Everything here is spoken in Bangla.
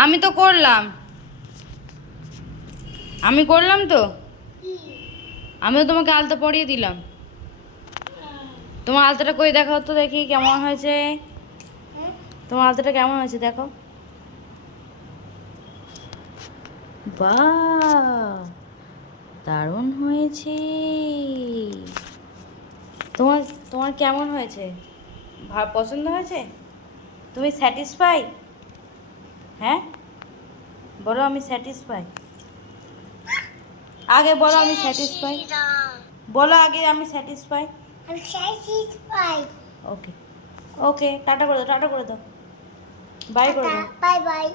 আমি তো করলাম, আমি করলাম তো। আমিও তোমাকে আলতা পরিয়ে দিলাম। তোমার আলতাটা কই দেখাও তো দেখি কেমন হয়েছে। তোমার আলতাটা কেমন হয়েছে দেখো। বাহ, দারুণ হয়েছে। তোমার তোমার কেমন হয়েছে? পছন্দ হয়েছে? তুমি স্যাটিসফাই? হ্যাঁ, বলো আমি স্যাটিসফাই। আগে বলো আমি স্যাটিসফাই। বলো আগে আমি স্যাটিসফাই। ওকে, ওকে, টাটা করে দাও, টাটা করে দাও, বাই করে দাও। Bye bye.